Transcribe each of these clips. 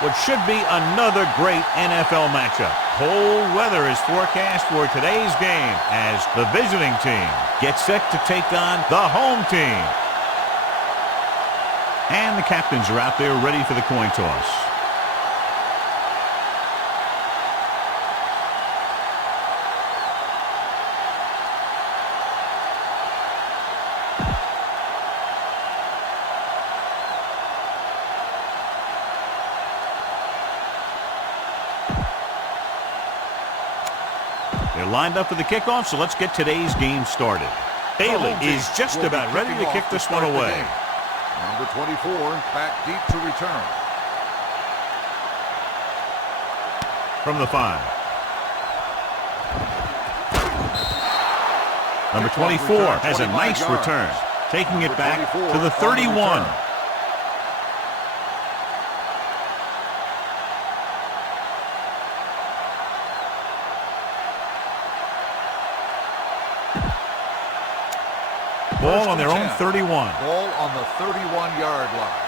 what should be another great NFL matchup. Cold weather is forecast for today's game as the visiting team gets set to take on the home team. And the captains are out there ready for the coin toss. They're lined up for the kickoff, so let's get today's game started. Bailey is just about ready to kick this one away. Number 24, back deep to return. From the 5. Number 24 has a nice return, taking it back to the 31. Ball on their own 31. Ball on the 31-yard line.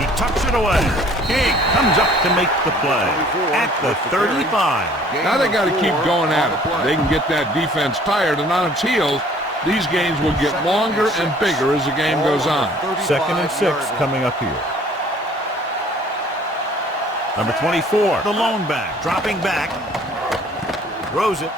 He tucks it away. King comes up to make the play at the 35. Now they got to keep going at it. They can get that defense tired and on its heels. These games will get longer and bigger as the game goes on. 2nd and 6 coming up here. Number 24, the lone back, dropping back. Throws it.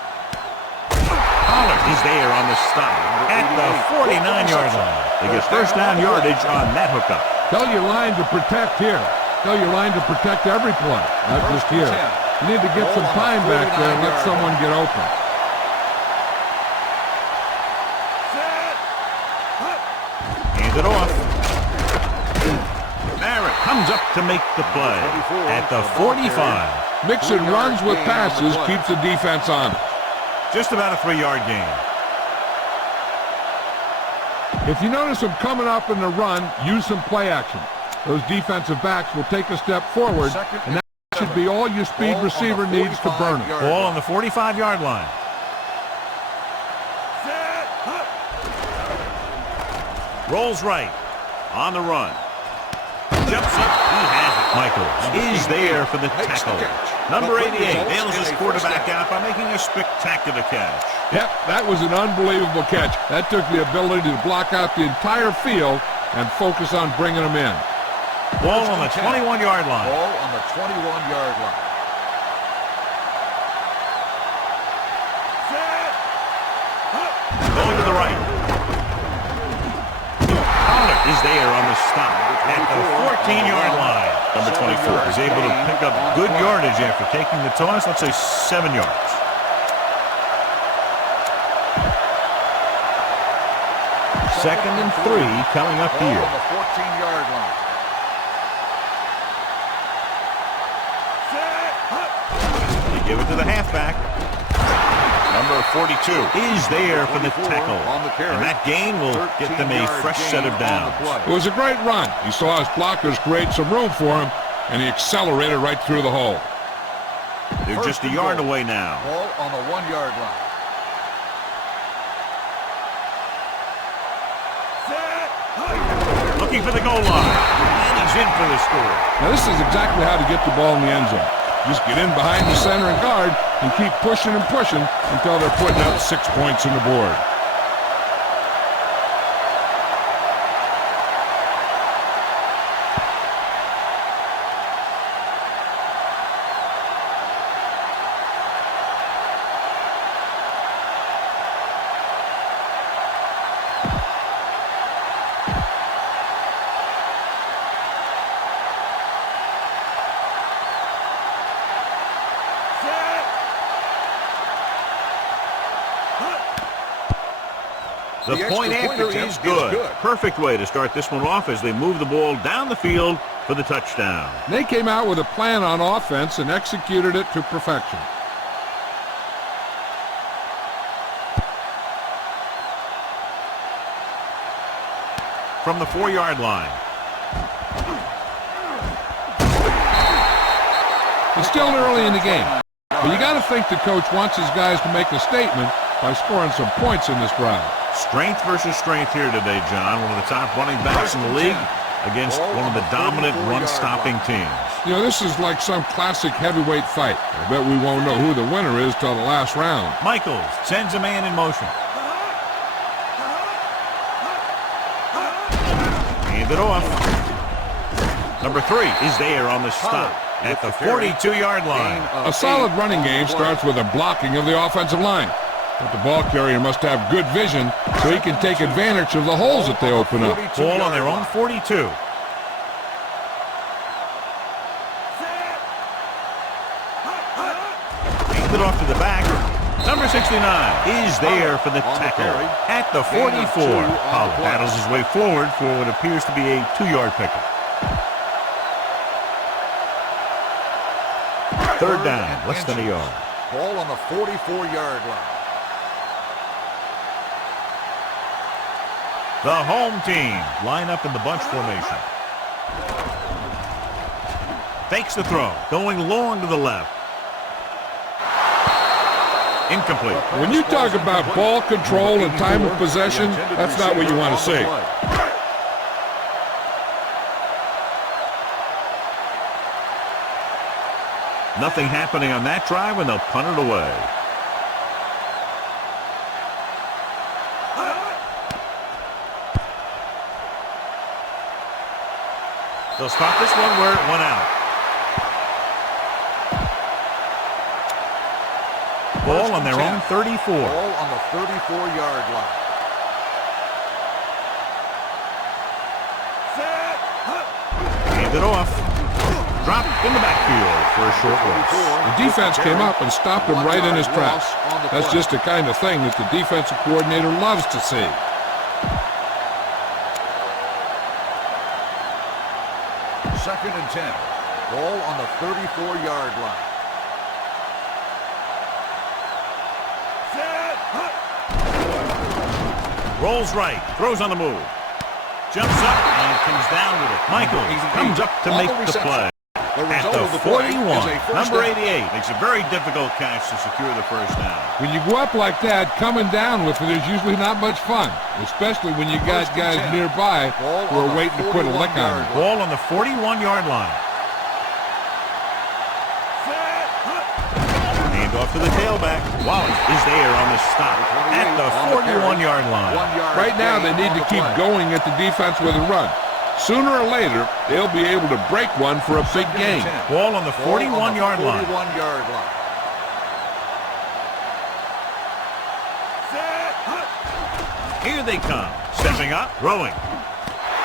Pollard is there on the stop at the 49-yard line. They get first down yardage on that hookup. Tell your line to protect here. Tell your line to protect every play, not just here. You need to get some time back there and let someone get open. Hand it off. Barrett comes up to make the play at the 45. Mixing runs with passes keeps the defense on. Just about a 3-yard gain. If you notice them coming up in the run, use some play action. Those defensive backs will take a step forward, and that should be all your speed receiver needs to burn it. Ball on the 45-yard line. Rolls right. On the run. Jumps up. He has it. Michaels is there for the tackle. Number 88 bails his quarterback out by making a spectacular catch. Yep, that was an unbelievable catch. That took the ability to block out the entire field and focus on bringing them in. Ball on the 21-yard line. Ball on the 21-yard line. Going to the right. Pollard is there on the stop at the 14-yard line. Number 24 is able to pick up good yardage after taking the toss. Let's say 7 yards. Second and 3 coming up here. On the 14-yard line. They give it to the halfback. Number 42 is there for the tackle. And that gain will get them a fresh set of downs. It was a great run. He saw his blockers create some room for him, and he accelerated right through the hole. They're just a yard away now. Ball on the 1-yard line. Looking for the goal line. And he's in for the score. Now this is exactly how to get the ball in the end zone. Just get in behind the center and guard and keep pushing and pushing until they're putting up 6 points on the board. The point after is good. Perfect way to start this one off as they move the ball down the field for the touchdown. They came out with a plan on offense and executed it to perfection. From the 4-yard line. It's still early in the game, but you got to think the coach wants his guys to make a statement by scoring some points in this drive. Strength versus strength here today, John. One of the top running backs in the league against one of the dominant run-stopping teams. You know, this is like some classic heavyweight fight. I bet we won't know who the winner is till the last round. Michaels sends a man in motion. Hand it off. Number 3 is there on the stop at the 42-yard line. A solid running game starts with a blocking of the offensive line. But the ball carrier must have good vision so he can take advantage of the holes that they open up. Ball on their own 42. Hand it off to the back. Number 69 is there for the tackle at the 44. Pollard battles his way forward for what appears to be a 2-yard pickup. Third down, less than a yard. Ball on the 44-yard line. The home team line up in the bunch formation. Fakes the throw, going long to the left. Incomplete. When you talk about ball control and time of possession, that's not what you want to see. Nothing happening on that drive, and they'll punt it away. They'll stop this one where it went out. Ball on their own 34. Ball on the 34-yard line. Hand it off. Dropped in the backfield for a short loss. The defense came up and stopped him right in his tracks. That's just the kind of thing that the defensive coordinator loves to see. Second and 10. Ball on the 34-yard line. Rolls right, throws on the move. Jumps up and comes down with it. Michaels comes up to make the play. At the 41, number 88 makes a very difficult catch to secure the first down. When you go up like that, coming down with it is usually not much fun, especially when you got guys nearby who are waiting to put a lick on it. Ball on the 41-yard line. Hand off to the tailback. Wallace is there on the stop at the 41-yard line. Right now, they need to keep going at the defense with a run. Sooner or later, they'll be able to break one for a big gain. Ball on the 41-yard line. Here they come. Stepping up, throwing.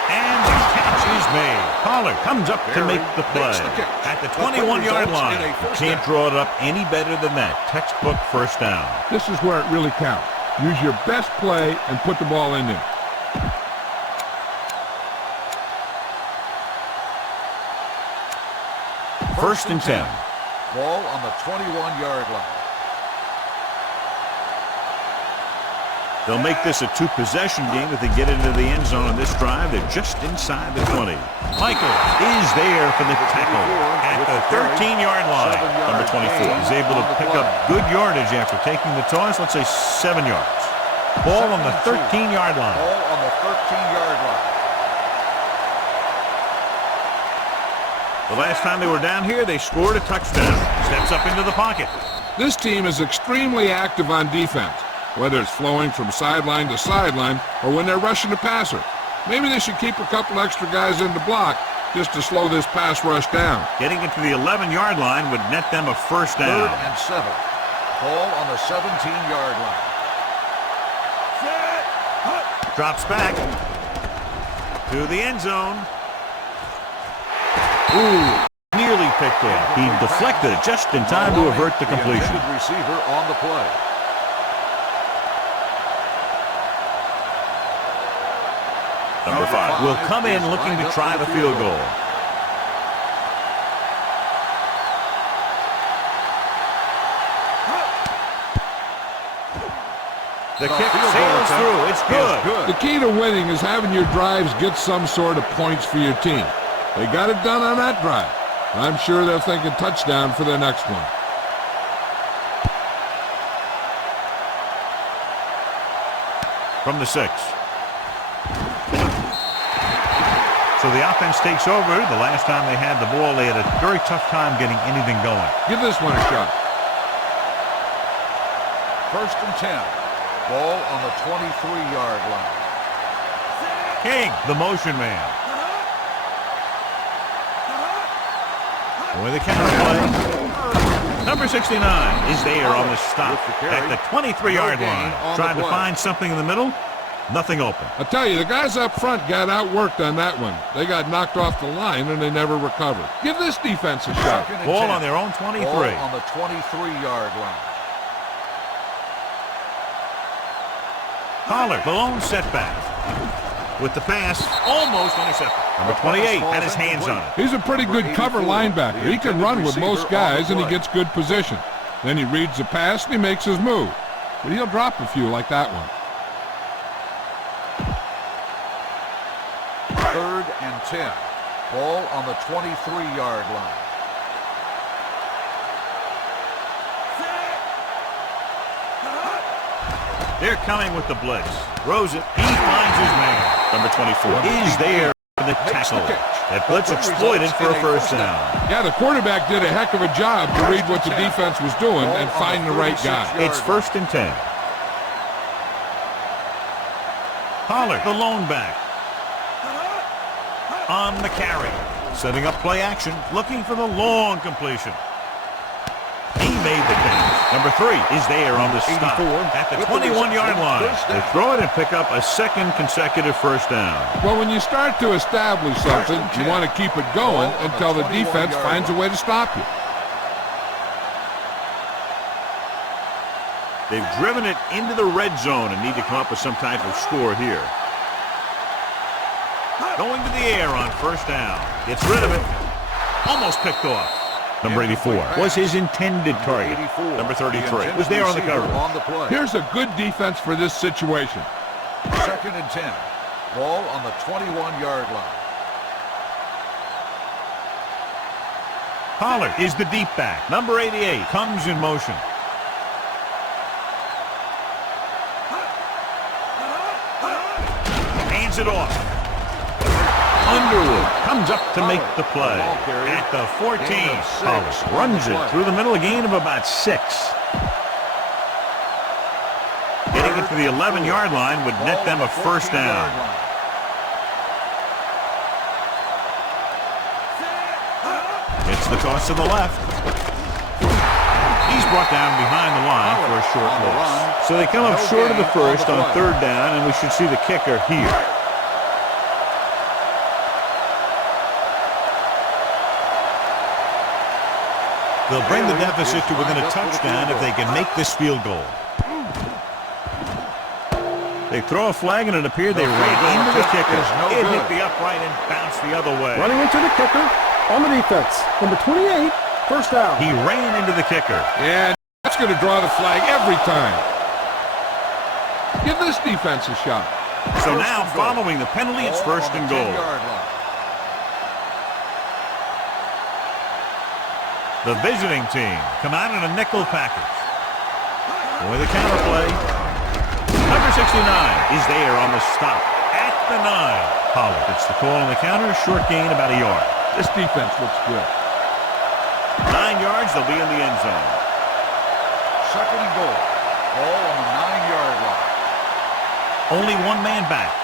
And the catch is made. Pollard comes up to make the play. At the 21-yard line. You can't draw it up any better than that. Textbook first down. This is where it really counts. Use your best play and put the ball in there. First and 10. Ball on the 21-yard line. They'll make this a 2-possession game if they get into the end zone on this drive. They're just inside the 20. Michaels is there for the tackle at the 13-yard line. Number 24 is able to pick up good yardage after taking the toss, let's say 7 yards. Ball on the 13-yard line. Ball on the 13-yard line. The last time they were down here, they scored a touchdown. Steps up into the pocket. This team is extremely active on defense, whether it's flowing from sideline to sideline or when they're rushing the passer. Maybe they should keep a couple extra guys in the block just to slow this pass rush down. Getting into the 11-yard line would net them a first down. Third and 7. Ball on the 17-yard line. Drops back to the end zone. Ooh, nearly picked off. He deflected it just in time to avert the completion. The receiver on the play. Number 5 will come in looking to try the field goal. The kick sails through. It's good. The key to winning is having your drives get some sort of points for your team. They got it done on that drive. I'm sure they're thinking touchdown for their next one. from the 6. So the offense takes over. The last time they had the ball, they had a very tough time getting anything going. Give this one a shot. 1st and 10. Ball on the 23-yard line. King, the motion man. With the counter play. Number 69 is there on the stop at the 23-yard line. Tried to find something in the middle. Nothing open. I tell you, the guys up front got outworked on that one. They got knocked off the line and they never recovered. Give this defense a shot. Ball on their own 23. Ball on the 23-yard line. Pollard, the lone setback. With the pass, almost intercepted. Number 28 had his hands on it. He's a pretty good cover linebacker. He can run with most guys and he gets good position. Then he reads the pass and he makes his move. But he'll drop a few like that one. 3rd and 10. Ball on the 23-yard line. They're coming with the blitz. Throws it. He finds his man. Number 24 is there for the tackle. That blitz exploited for a first down. Yeah, the quarterback did a heck of a job to read what the defense was doing and find the right guy. It's 1st and 10. Pollard, the lone back. On the carry. Setting up play action. Looking for the long completion. He made the catch. Number 3 is there on the stop at the 21-yard line. They throw it and pick up a second consecutive first down. Well, when you start to establish something, you want to keep it going until the defense finds a way to stop you. They've driven it into the red zone and need to come up with some type of score here. Going to the air on first down. Gets rid of it. Almost picked off. Number 84 was his intended target. Number 33 was there on the cover. Here's a good defense for this situation. 2nd and 10. Ball on the 21-yard line. Pollard is the deep back. Number 88 comes in motion. Hands it off. Underwood comes up to make the play. At the 14, Pollard runs it through the middle, a gain of about 6. Getting it to the 11-yard line would net them a first down. It's the toss to the left. He's brought down behind the line for a short loss. So they come up short of the first on 3rd down, and we should see the kicker here. They'll bring the deficit to within a touchdown if they can make this field goal. They throw a flag, and it appeared they ran into the kicker. It hit the upright and bounced the other way. Running into the kicker on the defense. Number 28, first down. He ran into the kicker. Yeah, that's going to draw the flag every time. Give this defense a shot. So now, following the penalty, it's 1st and goal. The visiting team come out in a nickel package. With a counter play. Number 69 is there on the stop at the 9. Pollard gets the call on the counter. Short gain, about a yard. This defense looks good. 9 yards, they'll be in the end zone. 2nd and goal. Ball on the 9-yard line. Only one man back.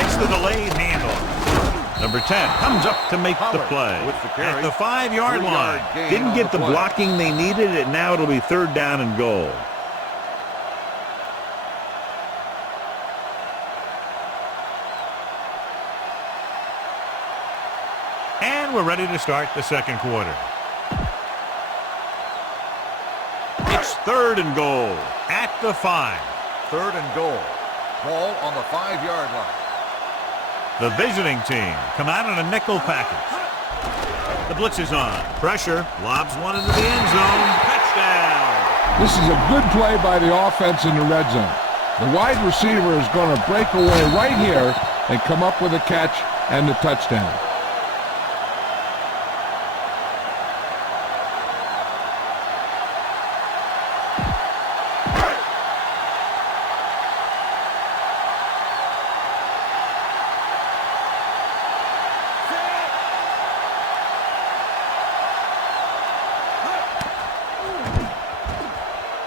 Gets the delayed handoff. Number 10 comes up to make the play at the 5-yard line. Didn't get the blocking they needed, and now it'll be 3rd down and goal. And we're ready to start the second quarter. It's 3rd and goal at the 5. 3rd and goal. Ball on the 5-yard line. The visiting team come out in a nickel package. The blitz is on. Pressure. Lobs one into the end zone. Touchdown. This is a good play by the offense in the red zone. The wide receiver is going to break away right here and come up with a catch and the touchdown.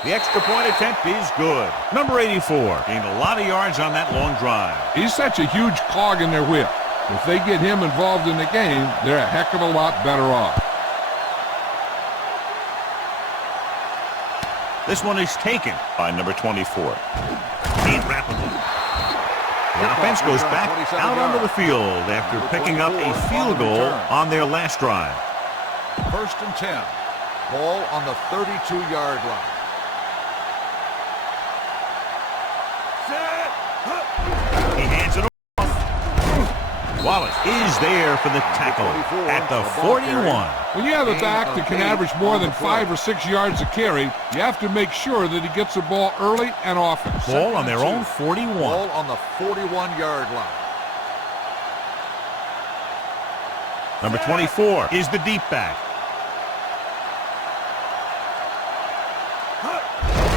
The extra point attempt is good. Number 84 gained a lot of yards on that long drive. He's such a huge cog in their wheel. If they get him involved in the game, they're a heck of a lot better off. This one is taken by number 24. Can't rapidly. The offense goes back out onto the field after picking up a field goal on their last drive. 1st and 10. Ball on the 32-yard line. He hands it off. Wallace is there for the tackle at the 41. When you have a back that can average more than 5 or 6 yards a carry, you have to make sure that he gets the ball early and often. Ball on their own 41. Ball on the 41-yard line. Number 24 is the deep back.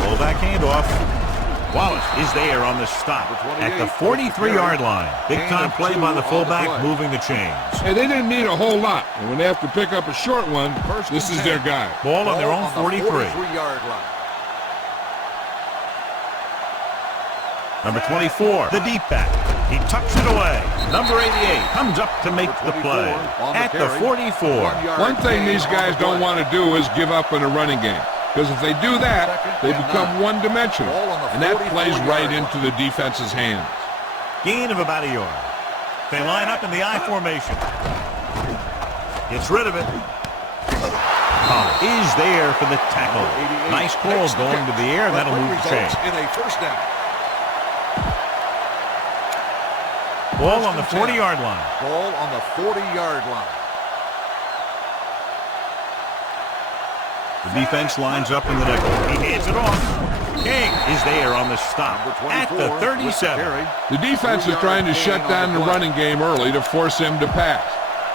Fullback handoff. Wallace is there on the stop at the 43-yard line. Big-time play by the fullback, moving the chains. Hey, they didn't need a whole lot, and when they have to pick up a short one, this is their guy. Ball on their own 43. 43-yard line. Number 24, the deep back. He tucks it away. Number 88 comes up to make the play at the 44. One thing these guys don't want to do is give up in a running game. Because if they do that, they become one-dimensional, and that plays right into the defense's hands. Gain of about a yard. They line up in the I formation. Gets rid of it. Is there for the tackle. Nice call going to the air, and that'll move the chain. In a 1st down. Ball on the 40-yard line. Ball on the 40-yard line. The defense lines up in the nickel. He hands it off. King is there on the stop at the 37. The defense is trying to shut down the running game early to force him to pass.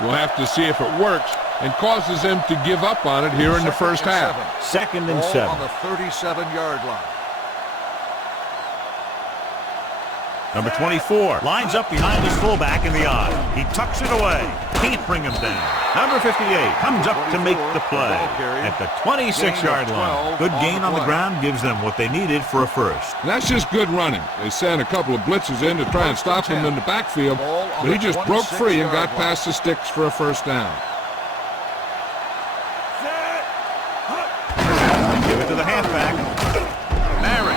We'll have to see if it works and causes him to give up on it here in the first half. 2nd and 7. Ball on the 37-yard line. Number 24 lines up behind his fullback in the I. He tucks it away. Can't bring him down. Number 58 comes up to make the play at the 26-yard line. Good gain on the ground gives them what they needed for a first. And that's just good running. They sent a couple of blitzes in to try and stop him in the backfield, but he just broke free and got past the sticks for a first down. Give it to the halfback.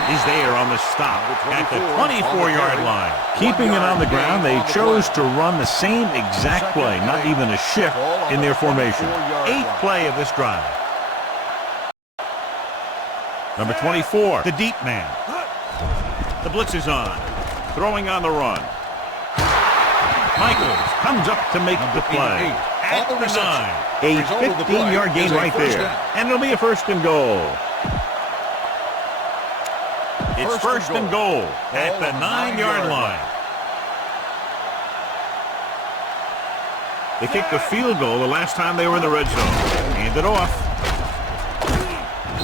Is there on the stop at the 24-yard line. Keeping it on the ground, they chose to run the same exact play, not even a shift in their formation. 8th play of this drive. Number 24, the deep man. The blitz is on. Throwing on the run. Michaels comes up to make the play at the 9. A 15-yard gain right there. And it'll be a 1st and goal. It's 1st and goal at the 9-yard line. They kicked a field goal the last time they were in the red zone. Hand it off.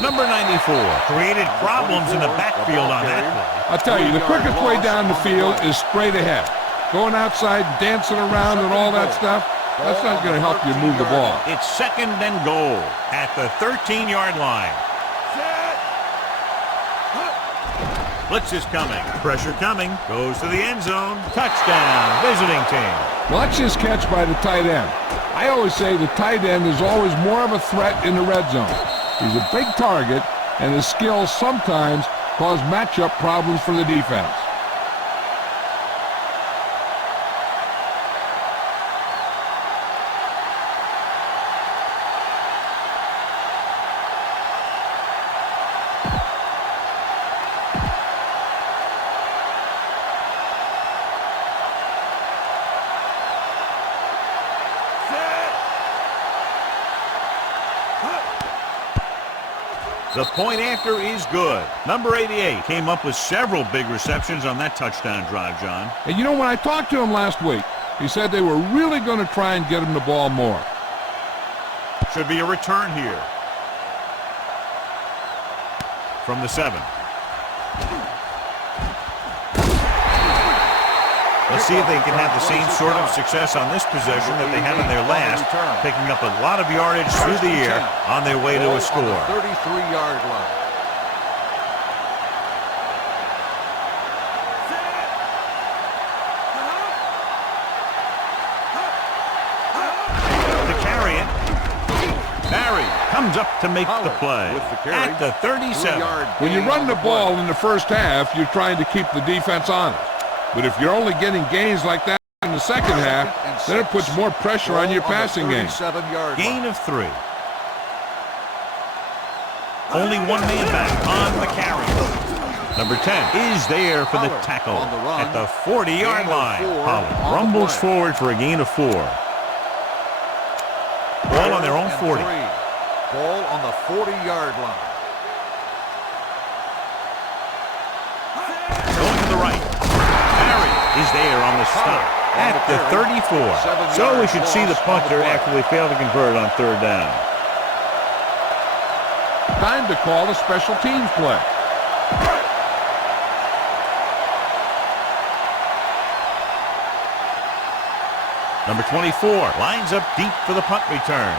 Number 94 created problems in the backfield on that play. I'll tell you, the quickest way down the field is straight ahead. Going outside, dancing around and all that stuff, that's not going to help you move the ball. It's 2nd and goal at the 13-yard line. Blitz is coming. Pressure coming. Goes to the end zone. Touchdown. Visiting team. Watch this catch by the tight end. I always say the tight end is always more of a threat in the red zone. He's a big target, and his skills sometimes cause matchup problems for the defense. The point after is good. Number 88 came up with several big receptions on that touchdown drive, John. And you know, when I talked to him last week, he said they were really going to try and get him the ball more. Should be a return here. From the 7. Let's see if they can have the same sort of success on this possession that they had in their last, picking up a lot of yardage through the air on their way to a score. 33-yard line. Barry comes up to make the Pollard play with the carry. at the 37. 3-yard When you gain run on the play. ball in the first half, you're trying to keep the defense honest. But if you're only getting gains like that in the second half, then it puts more pressure on your Ball passing the game. 37-yard Gain line. of 3. Only one man back on the carry. Number 10 is there for the Pollard tackle on the run. at the 40-yard Gain of line. 4 Pollard on the rumbles play. forward for a gain of 4. Ball on their own 40. 3. Ball on the 40-yard line. Going to the right. Barry is there on the stop at the 34. So we should see the punter after they fail to convert on third down. Time to call a special teams play. Number 24 lines up deep for the punt return.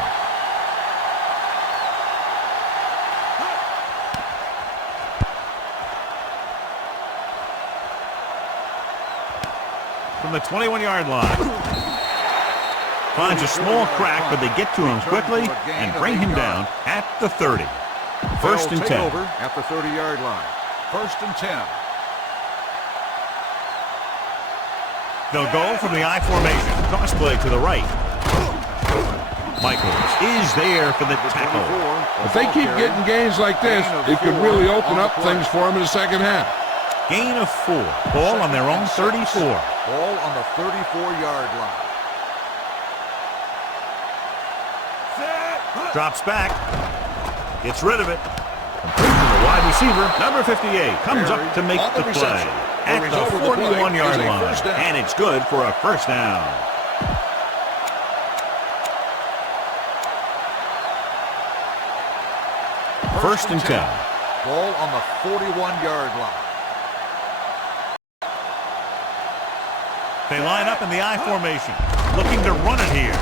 From the 21-yard line. Finds a small crack, but they get to him quickly and bring him down at the 30. First and 10. Over at the 30-yard line. First and 10. They'll go from the I formation. Cross play to the right. Michaels is there for the tackle. If they keep getting gains like this, it could really open up things for them in the second half. Gain of 4. Ball on their own 34. Ball on the 34-yard line. Drops back. Gets rid of it. Completion to the wide receiver. Number 58 comes up to make the play at the 41-yard line. And it's good for a first down. First and 10. Ball on the 41-yard line. They line up in the I formation, looking to run it here.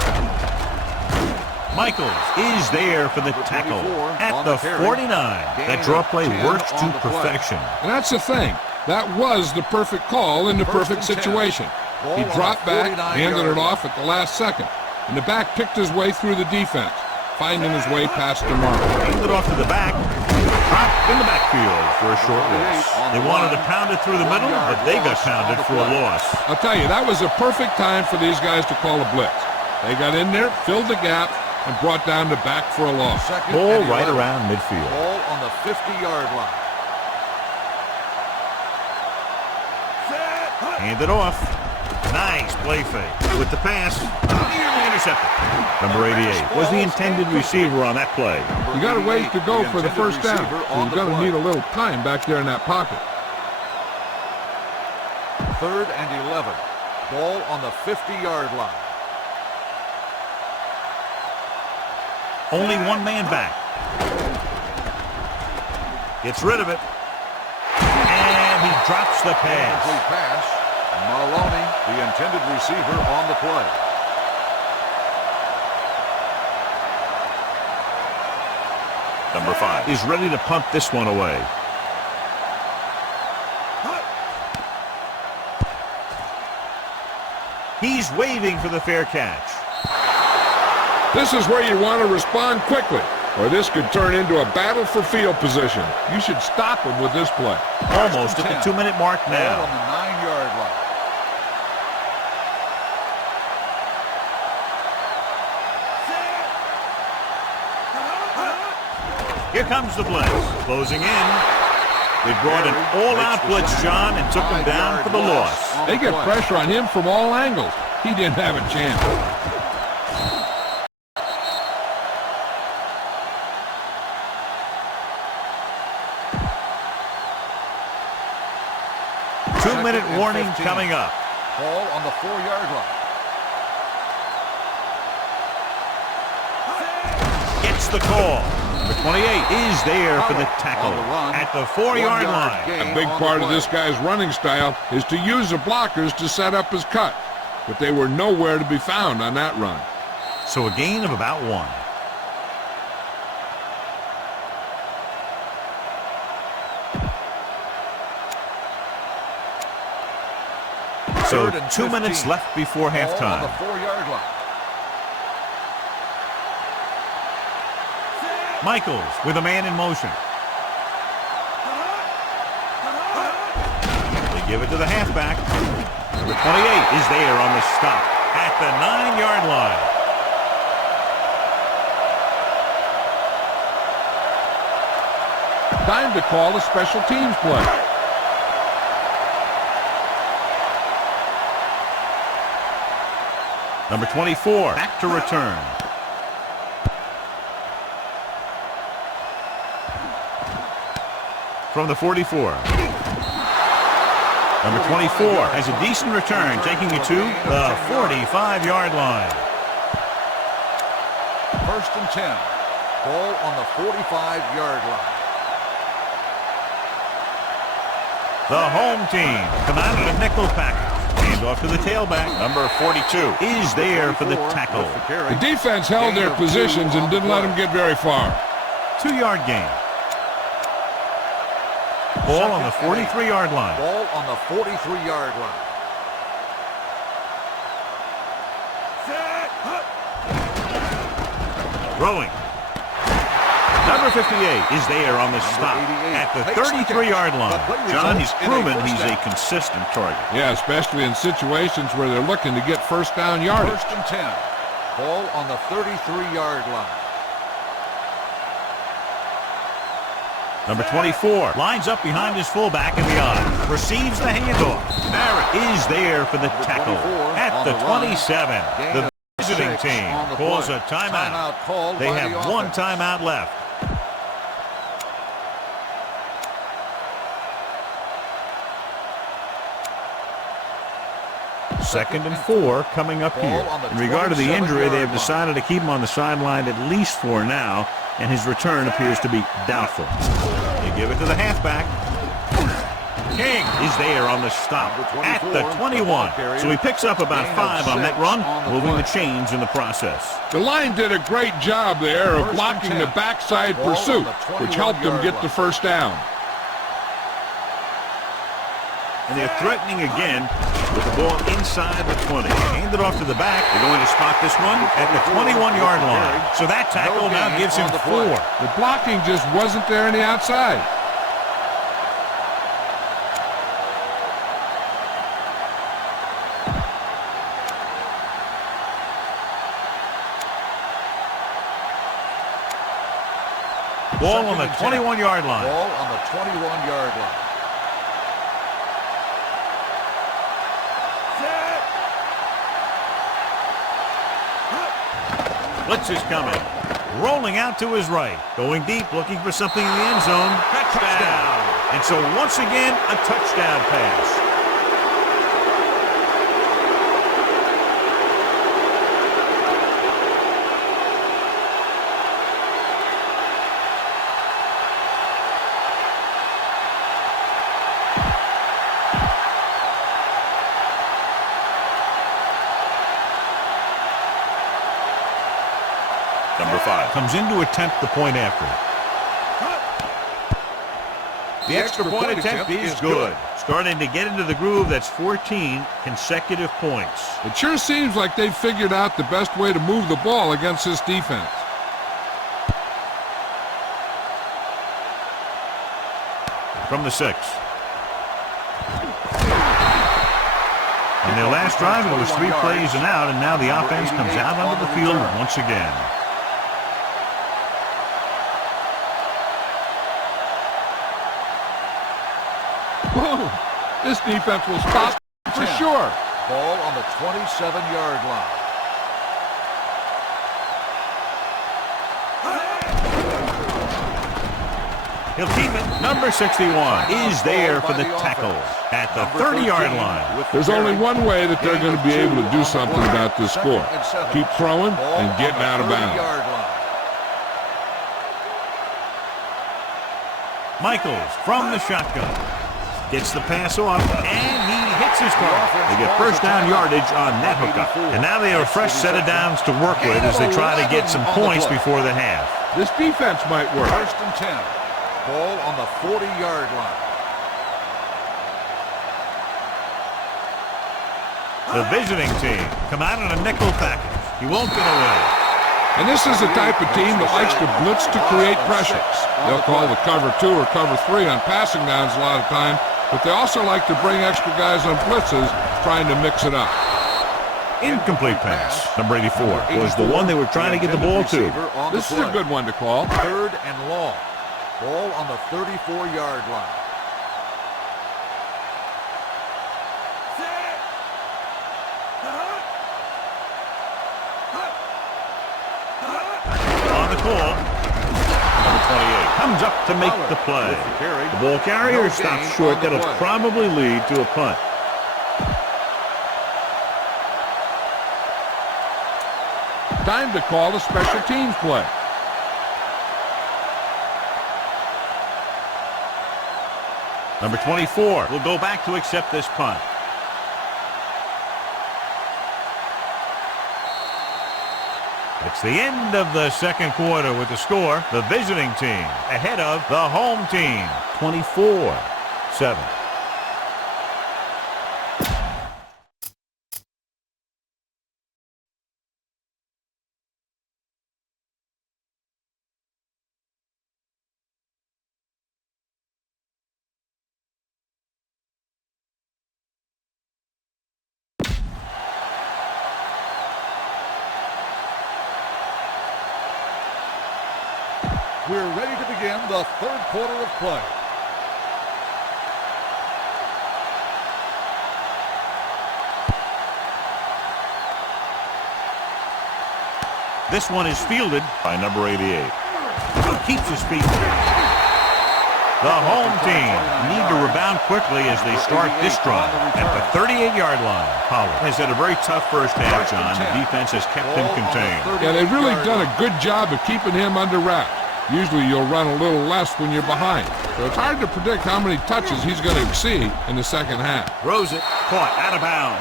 Michaels is there for the tackle at the 49. That draw play works to perfection. And that's the thing. That was the perfect call in the perfect situation. He dropped back, handed it off at the last second, and the back picked his way through the defense, finding his way past the mark. Handed off to the back. Dropped in the backfield for a short loss. They wanted to pound it through the middle, but they got pounded for a loss. I'll tell you, that was a perfect time for these guys to call a blitz. They got in there, filled the gap, and brought down the back for a loss. Ball right around midfield. Ball on the 50-yard line. Handed off. Nice play fake. With the pass, nearly intercepted. Number 88 was the intended receiver on that play. You got a ways to go for the first down, so you're going to need a little time back there in that pocket. 3rd and 11. Ball on the 50-yard line. Only one man back. Gets rid of it. And he drops the pass. Complete pass. Maloney, the intended receiver, on the play. Number 5 is ready to punt this one away. He's waving for the fair catch. This is where you want to respond quickly, or this could turn into a battle for field position. You should stop him with this play. Almost at the 2-minute mark Ball now. on the 9-yard line. Here comes the blitz. Closing in. They brought an all-out blitz, John, and took him down for the loss. They get pressure on him from all angles. He didn't have a chance. Two-minute warning coming up. Ball on the 4-yard line. Gets the call. Number 28 is there for the tackle at the 4-yard line. A big part of this guy's running style is to use the blockers to set up his cut, but they were nowhere to be found on that run. So a gain of about 1. So 2 minutes left before Ball on the halftime. 4-yard line. Michaels with a man in motion. They give it to the halfback. Number 28 is there on the stop at the 9-yard line. Time to call a special teams play. Number 24 back to return. From the 44. Number 24 has a decent return, taking it to the 45-yard line. 1st and 10. Ball on the 45-yard line. The home team come out of the nickel package. Hand off to the tailback. Number 42 is there for the tackle. The defense held their positions and didn't let them get very far. 2-yard gain. Ball on the 43-yard line. Ball on the 43-yard line. Throwing. Number 58 is there on the stop at the 33-yard line. John, he's proven he's a consistent target. Yeah, especially in situations where they're looking to get first down yardage. 1st and 10. Ball on the 33-yard line. Number 24 lines up behind his fullback in the I. Receives the handoff. Barrett is there for the tackle at the 27. The visiting team calls a timeout. They have one timeout left. Second and 4 coming up here. In regard to the injury, they have decided to keep him on the sideline at least for now, and his return appears to be doubtful. They give it to the halfback. King is there on the stop at the 21. So he picks up about 5 on that run, moving the chains in the process. The line did a great job there of blocking the backside pursuit, which helped them get the first down. And they're threatening again with the ball inside the 20. Hand it off to the back. They're going to spot this one at the 21-yard line. So that tackle now gives him 4. The blocking just wasn't there on the outside. Ball on the 21-yard line. Ball on the 21-yard line. Blitz is coming. Rolling out to his right. Going deep, looking for something in the end zone. Touchdown. And so once again, a touchdown pass. Number 5 comes in to attempt the point after. The extra point attempt is good. Starting to get into the groove. That's 14 consecutive points. It sure seems like they've figured out the best way to move the ball against this defense. From the 6. In their last drive, it was 3 plays and out, and now the offense comes out onto the field once again. Whoa, this defense will stop for sure. Ball on the 27-yard line. He'll keep it. Number 61 is there for the tackle at the 30-yard line. There's only one way that they're going to be able to do something about this score. Keep throwing and getting out of bounds. Michaels from the shotgun. Gets the pass off, and he hits his target. They get first down yardage on that hookup. And now they have a fresh set of downs to work with as they try to get some points before the half. This defense might work. 1st and 10. Ball on the 40-yard line. The visiting team come out in a nickel package. He won't get away. And this is the type of team that likes to blitz to create pressure. They'll call the cover 2 or cover 3 on passing downs a lot of time, but they also like to bring extra guys on blitzes, trying to mix it up. Incomplete pass. Number 84 was the one they were trying to get the ball to. This is a good one to call. 3rd and long. Ball on the 34-yard line. On the call. Number 28 comes up to make the play. The ball carrier stops short. That'll probably lead to a punt. Time to call a special teams play. Number 24 will go back to accept this punt. It's the end of the second quarter with the score. The visiting team ahead of the home team, 24-7. We're ready to begin the third quarter of play. This one is fielded by number 88. Keeps his feet. The home team need to rebound quickly as they start this drive at the 38-yard line. Pollard has had a very tough first half, John. The defense has kept him contained. Yeah, they've really done a good job of keeping him under wraps. Usually you'll run a little less when you're behind. So it's hard to predict how many touches he's going to see in the second half. Throws it, caught, out of bounds.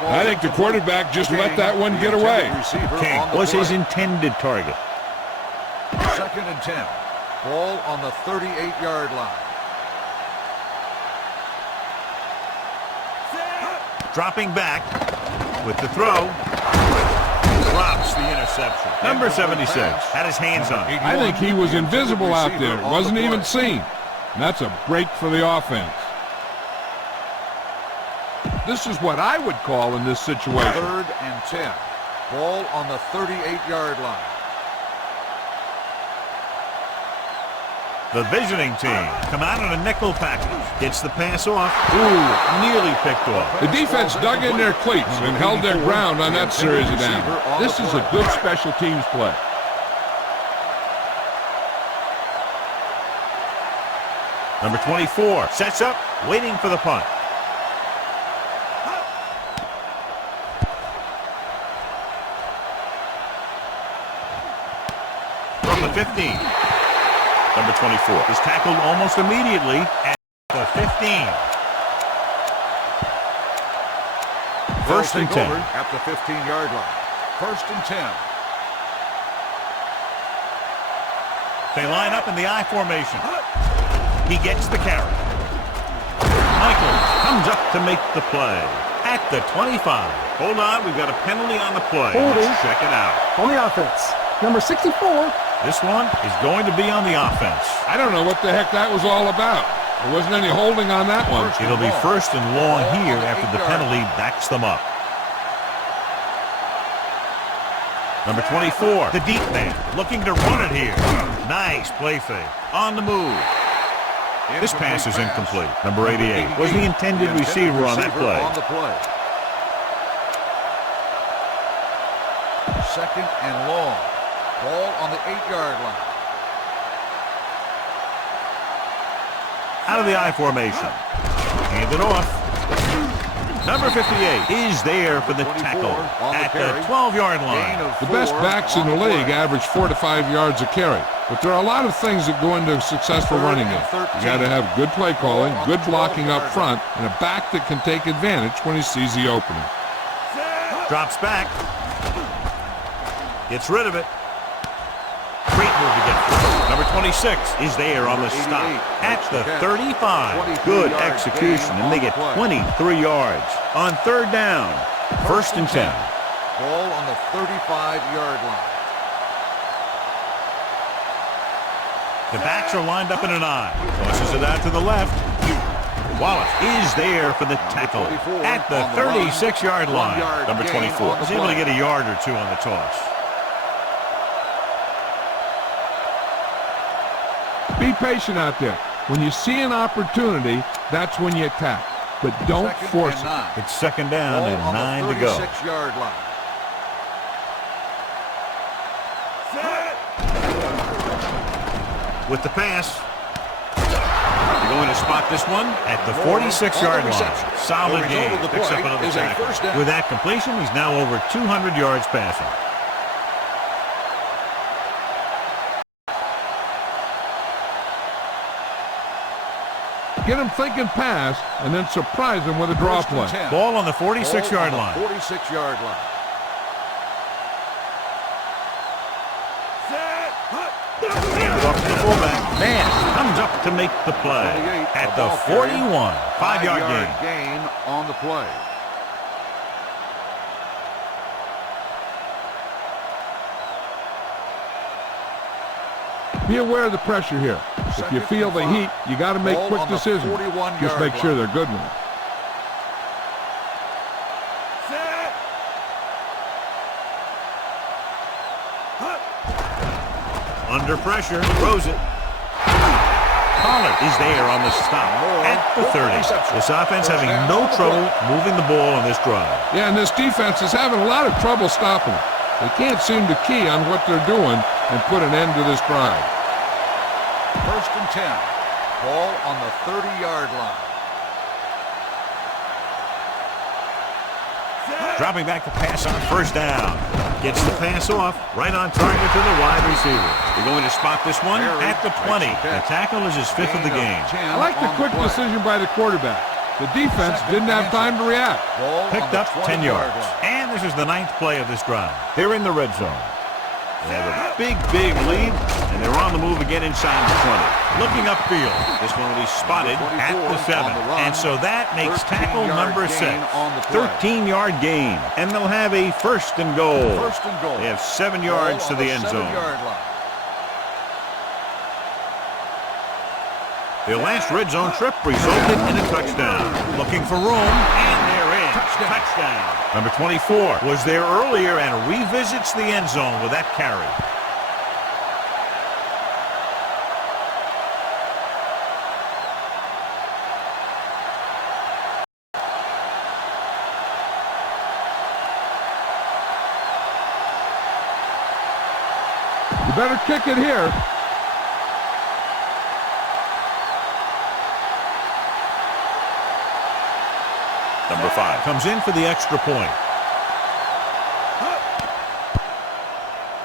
I think the quarterback just let that one get away. King was his intended target. 2nd and 10. Ball on the 38-yard line. Dropping back with the throw. Drops the interception. Number 76 had his hands on it. I think he was invisible out there. Wasn't even seen. And that's a break for the offense. This is what I would call in this situation. 3rd and 10. Ball on the 38-yard line. The visiting team come out in a nickel package. Gets the pass off. Ooh, nearly picked off. The defense dug in their cleats and held their ground on that series of downs. This is a good special teams play. Number 24 sets up, waiting for the punt. From the 15. Number 24 is tackled almost immediately at the 15. First and 10. At the 15-yard line. 1st and 10. They line up in the I formation. He gets the carry. Michaels comes up to make the play at the 25. Hold on, we've got a penalty on the play. Let's check it out. On the offense, number 64. This one is going to be on the offense. I don't know what the heck that was all about. There wasn't any holding on that one. It'll be 1st and long here after the penalty backs them up. Number 24, the deep man, looking to run it here. Nice play fake. On the move. This pass is incomplete. Number 88 was the intended receiver on that play. 2nd and long. Ball on the 8-yard line. Out of the I formation. Hand it off. Number 58 is there for the tackle at the 12-yard line. The best backs in the league average 4 to 5 yards a carry. But there are a lot of things that go into a successful running game. You got to have good play calling, good blocking up front, and a back that can take advantage when he sees the opening. Drops back. Gets rid of it. Great move to get through. Number 26 is there on the stop at the 35. Good execution, and they get 23 yards on 3rd down. 1st and 10. Ball on the 35-yard line. The backs are lined up in an I. Tosses it out to the left. Wallace is there for the tackle at the 36-yard line. Number 24 was able to get a yard or two on the toss. Be patient out there. When you see an opportunity, that's when you attack. But don't force it. It's second down and 9 to go. 36-yard line. With the pass. They're going to spot this one at the 46-yard line. Solid game. Picks up another tackle. With that completion, he's now over 200 yards passing. Get him thinking pass, and then surprise him with a draw play. Ball on the 46-yard line. 46-yard line. Handed off to the fullback. Man comes up to make the play at the 41. 5-yard gain. Gain on the play. Be aware of the pressure here. If you feel the heat, you got to make quick decisions. Just make sure they're good ones. Under pressure, throws it. Pollard is there on the stop at the 30. This offense having no trouble moving the ball on this drive. Yeah, and this defense is having a lot of trouble stopping it. They can't seem to key on what they're doing and put an end to this drive. First and 10. Ball on the 30-yard line. Dropping back to pass on first down. Gets the pass off, right on target to the wide receiver. They're going to spot this one at the 20. The tackle is his 5th of the game. I like the quick decision by the quarterback. The defense didn't have time to react. Picked up 10 yards. And this is the 9th play of this drive. They're in the red zone. They have a big lead, and they're on the move again inside the 20. Looking upfield. This one will be spotted at the 7. And so that makes tackle number 6. 13-yard gain. And they'll have a first and goal. They have 7 yards to the end zone. Their last red zone trip resulted in a touchdown. Looking for room, and they're in. Touchdown. Number 24 was there earlier and revisits the end zone with that carry. You better kick it here. Number 5 comes in for the extra point.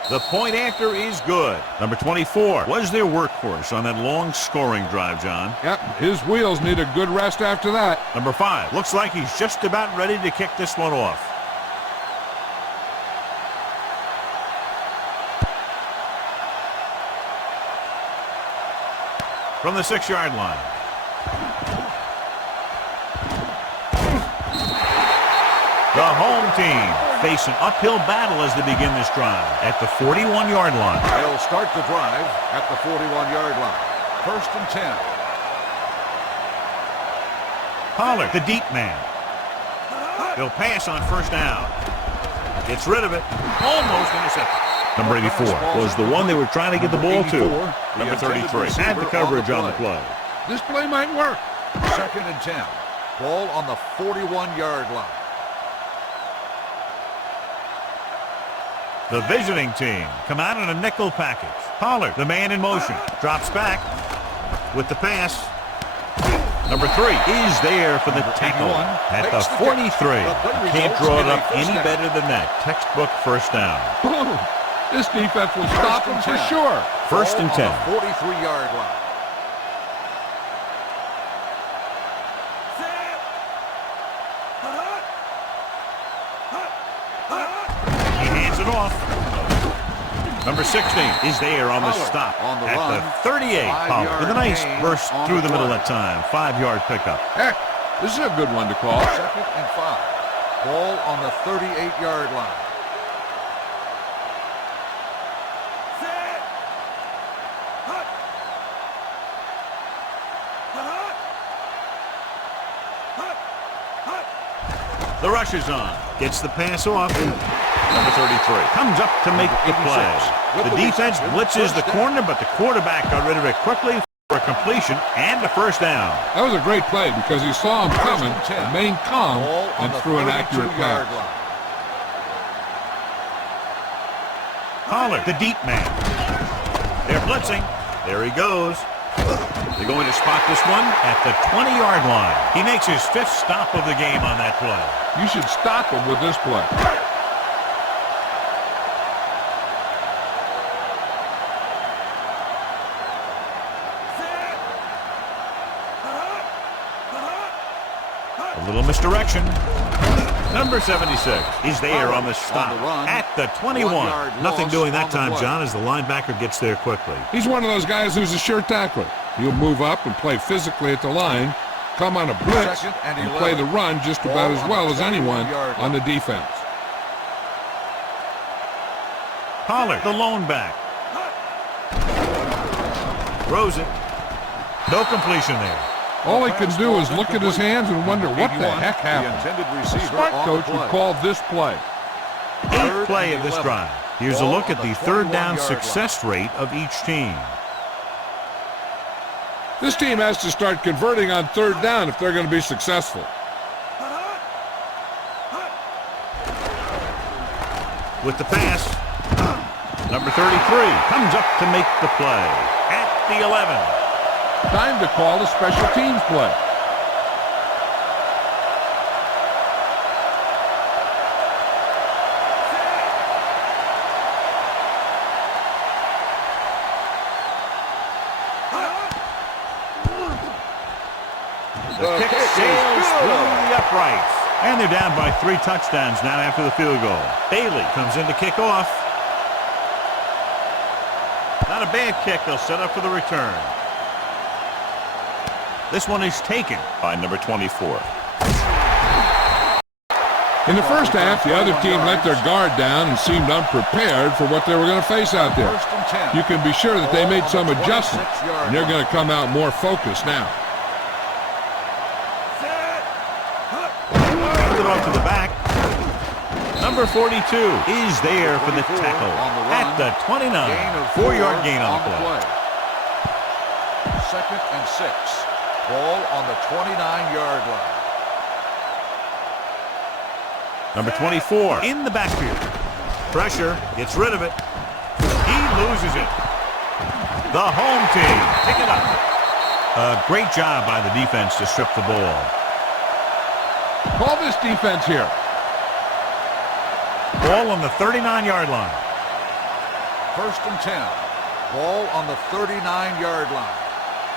The point after is good. Number 24 was their workhorse on that long scoring drive, John. Yep, his wheels need a good rest after that. Number 5 looks like he's just about ready to kick this one off. From the 6-yard line. The home team face an uphill battle as they begin this drive at the 41-yard line. They'll start the drive at the 41-yard line. First and 10. Pollard, the deep man. He'll pass on first down. Gets rid of it. Almost intercepted. Number 84 was the one they were trying to get the ball to. Number 33 had the coverage on the play. This play might work. Second and 10. Ball on the 41-yard line. The visiting team come out in a nickel package. Pollard, the man in motion, drops back with the pass. Number 3 is there for the tackle at the 43. Can't draw it up any better than that. Textbook first down. Boom. This defense will stop him for sure. First and 10. 43-yard line. Off. Number 16 is there on the stop at the 38. Pollard with a nice burst through the middle that time. 5-yard pickup. Heck, this is a good one to call. Second and 5. Ball on the 38-yard line. The rush is on. Gets the pass off. Number 33 comes up to make the play. The defense blitzes the corner, but the quarterback got rid of it quickly for a completion and a first down. That was a great play because he saw him coming, remained calm, and threw an accurate pass. Pollard, the deep man. They're blitzing. There he goes. They're going to spot this one at the 20-yard line. He makes his 5th stop of the game on that play. You should stop him with this play. A little misdirection. Number 76 is there on the stop at the 21. Nothing doing that time, John, as the linebacker gets there quickly. He's one of those guys who's a sure tackler. He'll move up and play physically at the line, come on a blitz, and play the run just about as well as anyone on the defense. Pollard, the lone back. Throws it. No completion there. All he can do is look at his hands and wonder what the heck happened. A smart coach would call this play. 8th play of this drive. Here's a look at the third down success rate of each team. This team has to start converting on third down if they're going to be successful. With the pass, number 33 comes up to make the play at the 11. Time to call a special teams play. The kick sails through the uprights. And they're down by 3 touchdowns now after the field goal. Bailey comes in to kick off. Not a bad kick. They'll set up for the return. This one is taken by number 24. In the first half, the other team let their guard down and seemed unprepared for what they were going to face out there. You can be sure that they made some adjustments, and they're going to come out more focused now. It off to the back. Number 42 is there for the tackle at the 29. 4-yard gain on the play. 2nd and 6. Ball on the 29-yard line. Number 24 in the backfield. Pressure, gets rid of it. He loses it. The home team pick it up. A great job by the defense to strip the ball. Call this defense here. Ball on the 39-yard line. 1st and 10. Ball on the 39-yard line.